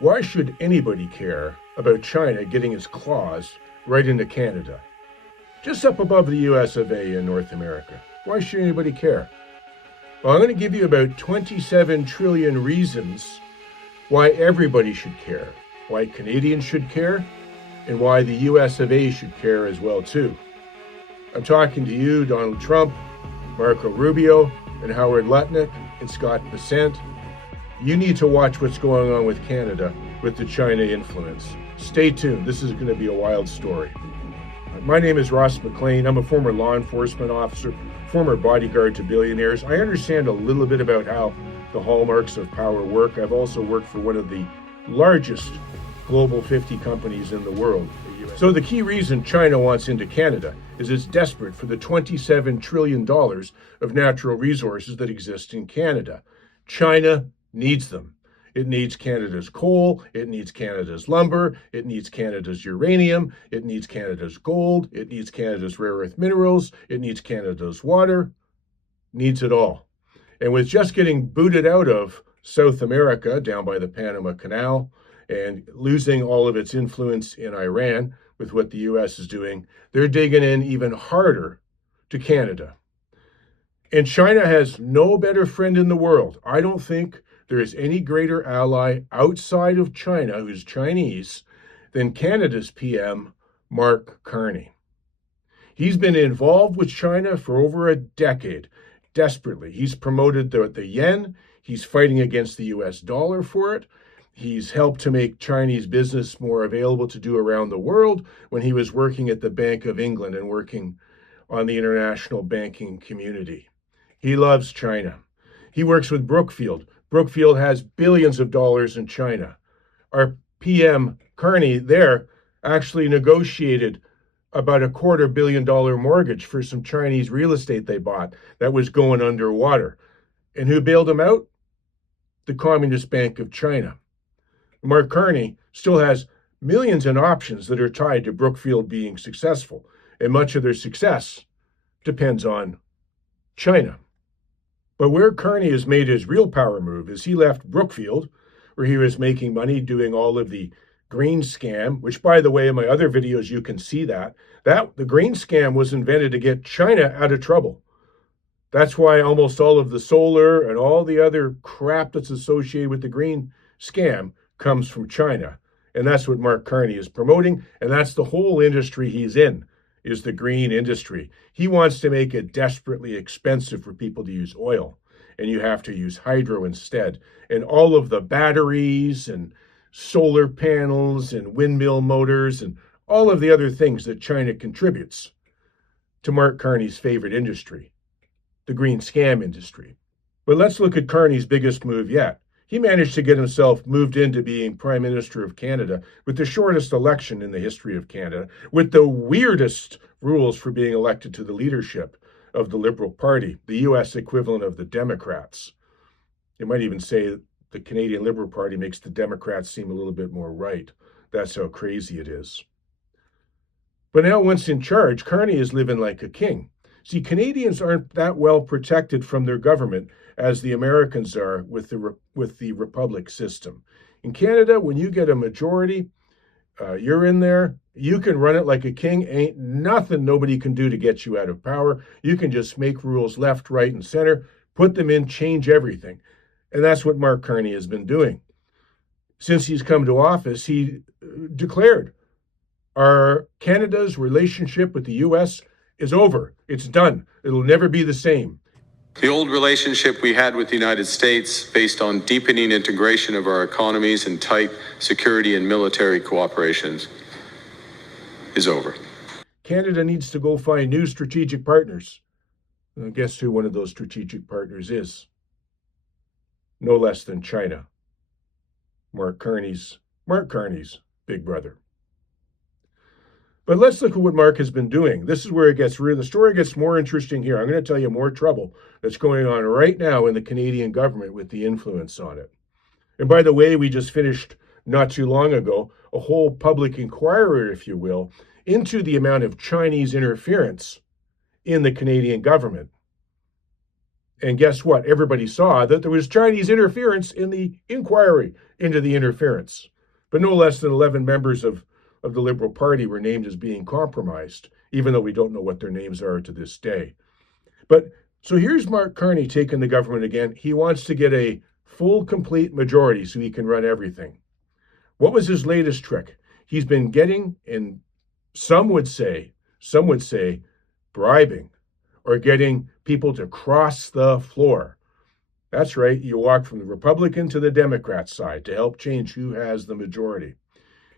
Why should anybody care about China getting its claws right into Canada? Just up above the US of A in North America. Why should anybody care? Well, I'm going to give you about 27 trillion reasons why everybody should care, why Canadians should care, and why the US of A should care as well too. I'm talking to you, Donald Trump, Marco Rubio, and Howard Lutnick, and Scott Bessent. You need to watch what's going on with Canada with the China influence. Stay tuned. This is going to be a wild story. My name is Ross McLean. I'm a former law enforcement officer, former bodyguard to billionaires. I understand a little bit about how the hallmarks of power work. I've also worked for one of the largest global 50 companies in the world. So the key reason China wants into Canada is it's desperate for the $27 trillion of natural resources that exist in Canada. China needs them. It needs Canada's coal, it needs Canada's lumber, it needs Canada's uranium, it needs Canada's gold, it needs Canada's rare earth minerals, it needs Canada's water, needs it all. And with just getting booted out of South America down by the Panama Canal and losing all of its influence in Iran with what the US is doing, they're digging in even harder to Canada. And China has no better friend in the world. I don't think there is any greater ally outside of China, who's Chinese, than Canada's PM, Mark Carney. He's been involved with China for over a decade, desperately. He's promoted the yen. He's fighting against the US dollar for it. He's helped to make Chinese business more available to do around the world when he was working at the Bank of England and working on the international banking community. He loves China. He works with Brookfield. Brookfield has billions of dollars in China. Our PM Carney there actually negotiated about a $250 million mortgage for some Chinese real estate they bought that was going underwater. And who bailed them out? The Communist Bank of China. Mark Carney still has millions in options that are tied to Brookfield being successful, and much of their success depends on China. But where Carney has made his real power move is he left Brookfield, where he was making money doing all of the green scam, which, by the way, in my other videos, you can see that the green scam was invented to get China out of trouble. That's why almost all of the solar and all the other crap that's associated with the green scam comes from China. And that's what Mark Carney is promoting. And that's the whole industry he's in, is the green industry. He wants to make it desperately expensive for people to use oil. And you have to use hydro instead. And all of the batteries and solar panels and windmill motors and all of the other things that China contributes to Mark Carney's favorite industry, the green scam industry. But let's look at Carney's biggest move yet. He managed to get himself moved into being Prime Minister of Canada with the shortest election in the history of Canada, with the weirdest rules for being elected to the leadership of the Liberal Party, the US equivalent of the Democrats. You might even say the Canadian Liberal Party makes the Democrats seem a little bit more right. That's how crazy it is. But now, once in charge, Carney is living like a king. See, Canadians aren't that well protected from their government as the Americans are with the republic system. In Canada, when you get a majority, you're in there, you can run it like a king. Ain't nothing nobody can do to get you out of power. You can just make rules left, right, and center, put them in, change everything. And that's what Mark Carney has been doing. Since he's come to office, he declared Canada's relationship with the US is over. It's done. It'll never be the same. The old relationship we had with the United States, based on deepening integration of our economies and tight security and military cooperations, is over. Canada needs to go find new strategic partners. Guess who one of those strategic partners is? No less than China. Mark Carney's big brother. But let's look at what Mark has been doing. This is where it gets real. The story gets more interesting here. I'm going to tell you more trouble that's going on right now in the Canadian government with the influence on it. And by the way, we just finished not too long ago a whole public inquiry, if you will, into the amount of Chinese interference in the Canadian government. And guess what? Everybody saw that there was Chinese interference in the inquiry. into the interference. But no less than 11 members of the Liberal Party were named as being compromised, even though we don't know what their names are to this day. But so here's Mark Carney taking the government again. He wants to get a full, complete majority so he can run everything. What was his latest trick? He's been getting, and some would say, bribing or getting people to cross the floor. That's right, you walk from the Republican to the Democrat side to help change who has the majority.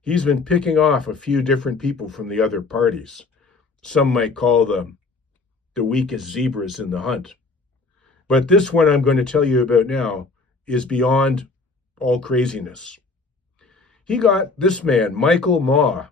He's been picking off a few different people from the other parties. Some might call them the weakest zebras in the hunt. But this one I'm going to tell you about now is beyond all craziness. He got this man, Michael Ma,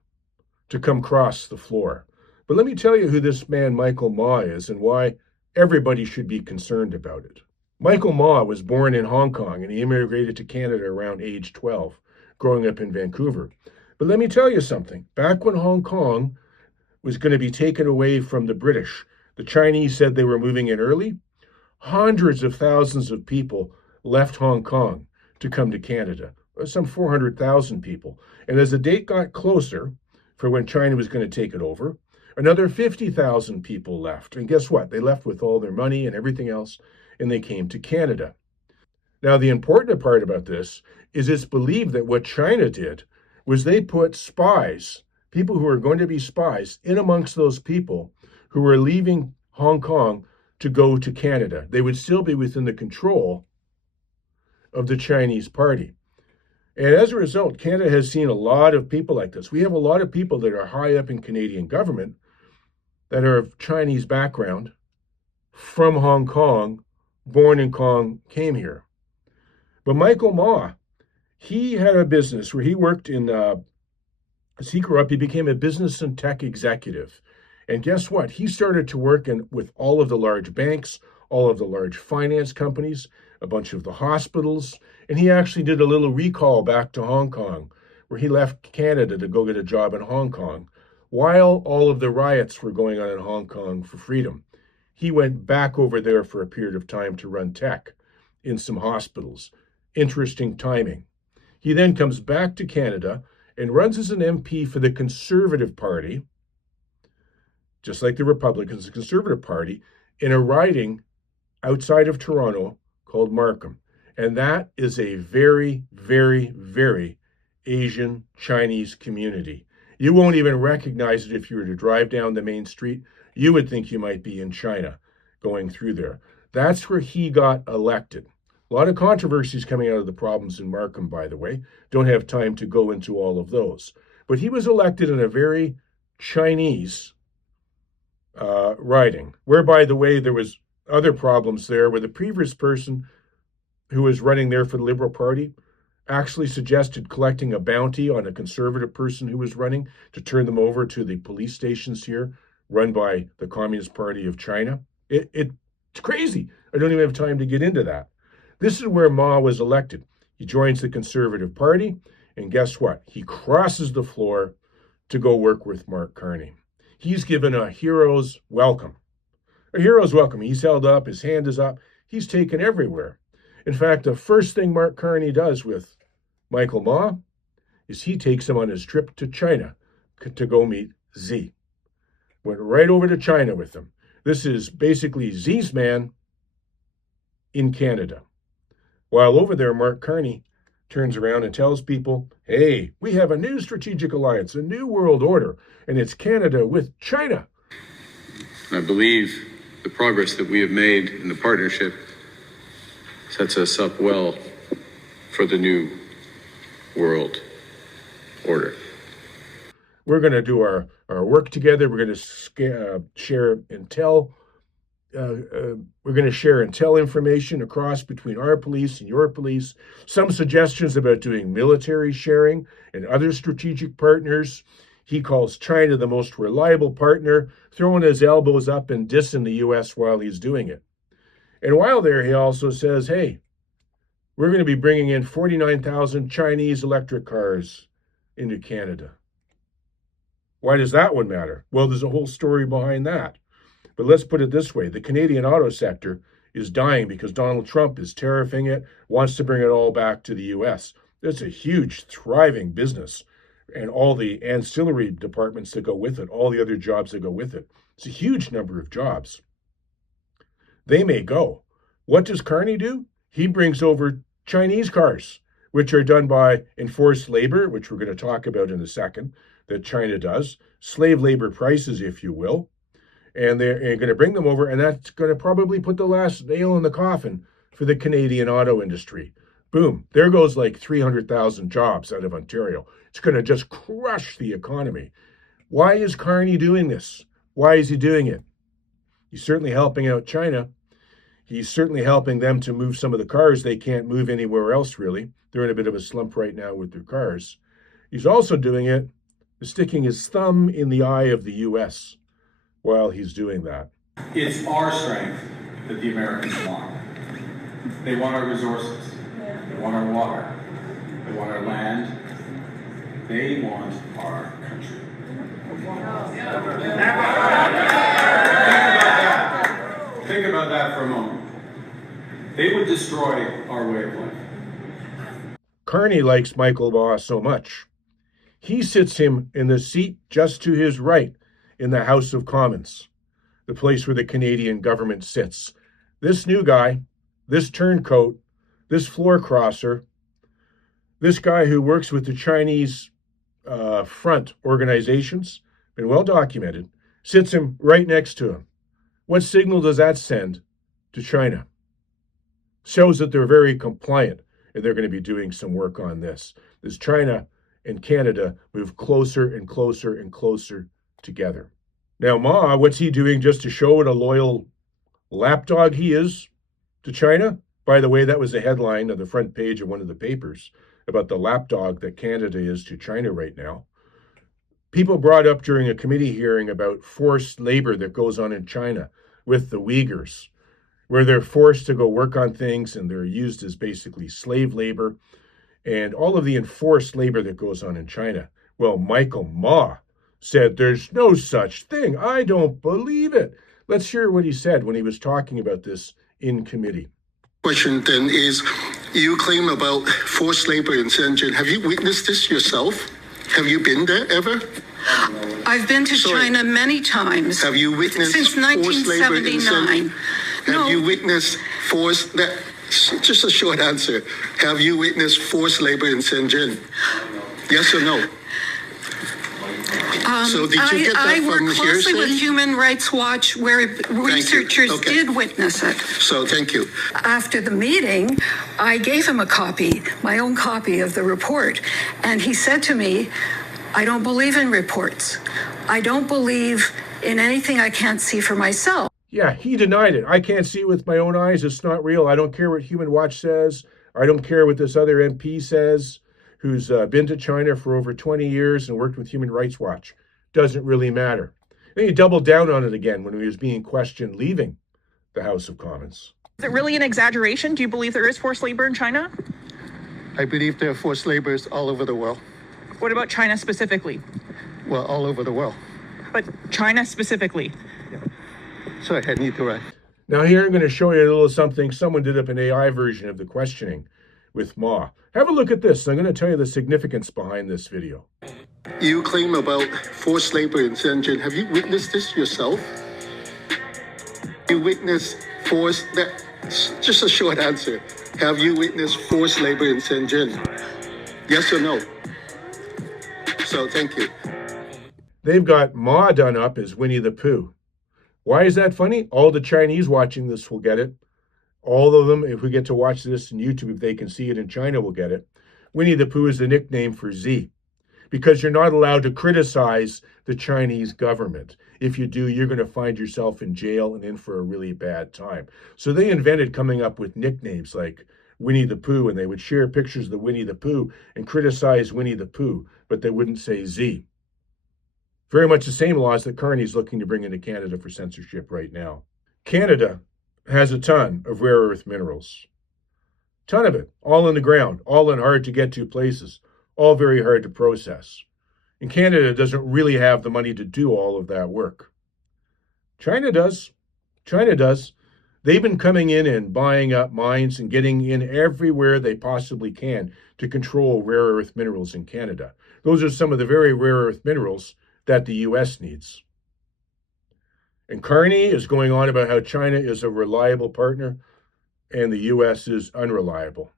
to come cross the floor. But let me tell you who this man, Michael Ma, is and why everybody should be concerned about it. Michael Ma was born in Hong Kong and he immigrated to Canada around age 12, growing up in Vancouver. But let me tell you something. Back when Hong Kong was going to be taken away from the British, the Chinese said they were moving in early. Hundreds of thousands of people left Hong Kong to come to Canada, some 400,000 people. And as the date got closer for when China was going to take it over, another 50,000 people left. And guess what? They left with all their money and everything else, and they came to Canada. Now, the important part about this is it's believed that what China did was they put spies, people who are going to be spies, in amongst those people who were leaving Hong Kong to go to Canada. They would still be within the control of the Chinese party. And as a result, Canada has seen a lot of people like this. We have a lot of people that are high up in Canadian government that are of Chinese background, from Hong Kong, born in Kong, came here. But Michael Ma, he had a business where he worked in, as he grew up, he became a business and tech executive. And guess what? He started to work with all of the large banks, all of the large finance companies, a bunch of the hospitals, and he actually did a little recall back to Hong Kong, where he left Canada to go get a job in Hong Kong, while all of the riots were going on in Hong Kong for freedom. He went back over there for a period of time to run tech in some hospitals. Interesting timing. He then comes back to Canada and runs as an MP for the Conservative Party, just like the Republicans, the Conservative Party, in a riding outside of Toronto called Markham. And that is a very, very, very Asian Chinese community. You won't even recognize it if you were to drive down the main street. You would think you might be in China going through there. That's where he got elected. A lot of controversies coming out of the problems in Markham, by the way. Don't have time to go into all of those. But he was elected in a very Chinese riding, where, by the way, there was other problems there where the previous person who was running there for the Liberal Party actually suggested collecting a bounty on a Conservative person who was running to turn them over to the police stations here run by the Communist Party of China. It's crazy. I don't even have time to get into that. This is where Ma was elected. He joins the Conservative Party, and guess what? He crosses the floor to go work with Mark Carney. He's given a hero's welcome. A hero's welcome. He's held up, his hand is up, he's taken everywhere. In fact, the first thing Mark Carney does with Michael Ma is he takes him on his trip to China to go meet Xi. Went right over to China with him. This is basically Xi's man in Canada. While over there, Mark Carney turns around and tells people, hey, we have a new strategic alliance, a new world order, and it's Canada with China. I believe the progress that we have made in the partnership sets us up well for the new world order. We're going to do our work together. We're going to share intel. We're going to share intel information across between our police and your police. Some suggestions about doing military sharing and other strategic partners. He calls China the most reliable partner, throwing his elbows up and dissing the U.S. while he's doing it. And while there, he also says, hey, we're going to be bringing in 49,000 Chinese electric cars into Canada. Why does that one matter? Well, there's a whole story behind that. But let's put it this way. The Canadian auto sector is dying because Donald Trump is tariffing it, wants to bring it all back to the U.S. It's a huge, thriving business, and all the ancillary departments that go with it, all the other jobs that go with it. It's a huge number of jobs. They may go. What does Carney do? He brings over Chinese cars, which are done by enforced labor, which we're going to talk about in a second, that China does, slave labor prices, if you will. And they're going to bring them over, and that's going to probably put the last nail in the coffin for the Canadian auto industry. Boom, there goes like 300,000 jobs out of Ontario. It's going to just crush the economy. Why is Carney doing this? Why is he doing it? He's certainly helping out China. He's certainly helping them to move some of the cars they can't move anywhere else, really. They're in a bit of a slump right now with their cars. He's also doing it, sticking his thumb in the eye of the U.S. while he's doing that. It's our strength that the Americans want. They want our resources. They want our water. They want our land. They want our country. Think about that for a moment. They would destroy our way of life. Carney likes Michael Baugh so much. He sits him in the seat just to his right in the House of Commons, the place where the Canadian government sits. This new guy, this turncoat, this floor crosser, this guy who works with the Chinese front organizations, been well documented, sits him right next to him. What signal does that send to China? Shows that they're very compliant and they're going to be doing some work on this. As China and Canada move closer and closer and closer together. Now, Ma, what's he doing just to show what a loyal lapdog he is to China? By the way, that was the headline of the front page of one of the papers about the lapdog that Canada is to China right now. People brought up during a committee hearing about forced labor that goes on in China with the Uyghurs, where they're forced to go work on things and they're used as basically slave labor, and all of the enforced labor that goes on in China. Well, Michael Ma said, there's no such thing. I don't believe it. Let's hear what he said when he was talking about this in committee. Question then is, you claim about forced labor in Shenzhen. Have you witnessed this yourself? Have you been there ever? I've been to China many times. Have you witnessed since forced labor in 1979? Have you witnessed forced that? Just a short answer. Have you witnessed forced labor in Shenzhen? Yes or no? So did you get that I from work closely with hearsay? Human Rights Watch, where researchers did witness it. So thank you. After the meeting, I gave him a copy, my own copy of the report, and he said to me, I don't believe in reports. I don't believe in anything I can't see for myself. Yeah, he denied it. I can't see it with my own eyes. It's not real. I don't care what Human Watch says. I don't care what this other MP says, who's been to China for over 20 years and worked with Human Rights Watch. Doesn't really matter. Then he doubled down on it again when he was being questioned leaving the House of Commons. Is it really an exaggeration? Do you believe there is forced labor in China? I believe there are forced laborers all over the world. What about China specifically? Well, all over the world. But China specifically? So I need to write. Now here I'm going to show you a little something. Someone did up an AI version of the questioning with Ma. Have a look at this. I'm going to tell you the significance behind this video. You claim about forced labor in Shenzhen. Have you witnessed this yourself? You witnessed forced that? Just a short answer. Have you witnessed forced labor in Shenzhen? Yes or no? So thank you. They've got Ma done up as Winnie the Pooh. Why is that funny? All the Chinese watching this will get it. All of them, if we get to watch this on YouTube, if they can see it in China, will get it. Winnie the Pooh is the nickname for Z, because you're not allowed to criticize the Chinese government. If you do, you're going to find yourself in jail and in for a really bad time. So they invented coming up with nicknames like Winnie the Pooh, and they would share pictures of the Winnie the Pooh and criticize Winnie the Pooh, but they wouldn't say Z. Very much the same laws that Carney's looking to bring into Canada for censorship right now. Canada has a ton of rare earth minerals. Ton of it, all in the ground, all in hard to get to places, all very hard to process. And Canada doesn't really have the money to do all of that work. China does. China does. They've been coming in and buying up mines and getting in everywhere they possibly can to control rare earth minerals in Canada. Those are some of the very rare earth minerals that the US needs. And Carney is going on about how China is a reliable partner and the US is unreliable.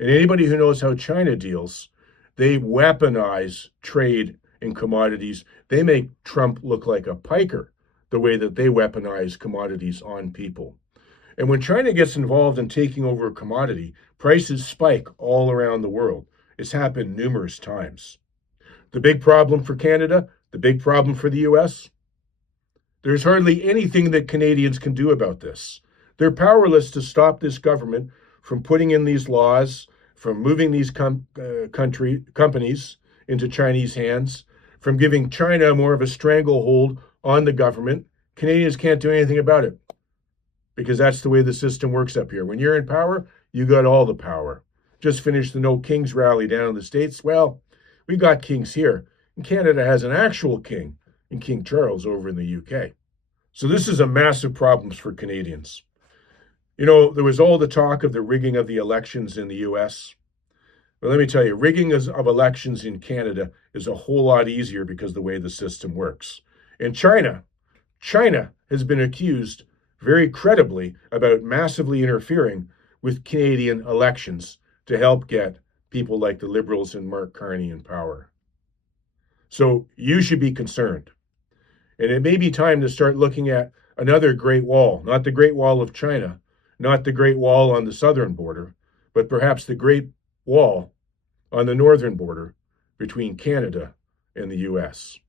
And anybody who knows how China deals, they weaponize trade and commodities. They make Trump look like a piker, the way that they weaponize commodities on people. And when China gets involved in taking over a commodity, prices spike all around the world. It's happened numerous times. The big problem for Canada, the big problem for the US, there's hardly anything that Canadians can do about this. They're powerless to stop this government from putting in these laws, from moving these companies into Chinese hands, from giving China more of a stranglehold on the government. Canadians can't do anything about it because that's the way the system works up here. When you're in power, you got all the power. Just finished the No Kings rally down in the States. Well, we got kings here. And Canada has an actual king in King Charles over in the UK. So this is a massive problem for Canadians. You know, there was all the talk of the rigging of the elections in the US. But let me tell you, rigging of elections in Canada is a whole lot easier because of the way the system works. And China has been accused very credibly about massively interfering with Canadian elections to help get people like the Liberals and Mark Carney in power. So you should be concerned. And it may be time to start looking at another Great Wall, not the Great Wall of China, not the Great Wall on the southern border, but perhaps the Great Wall on the northern border between Canada and the US.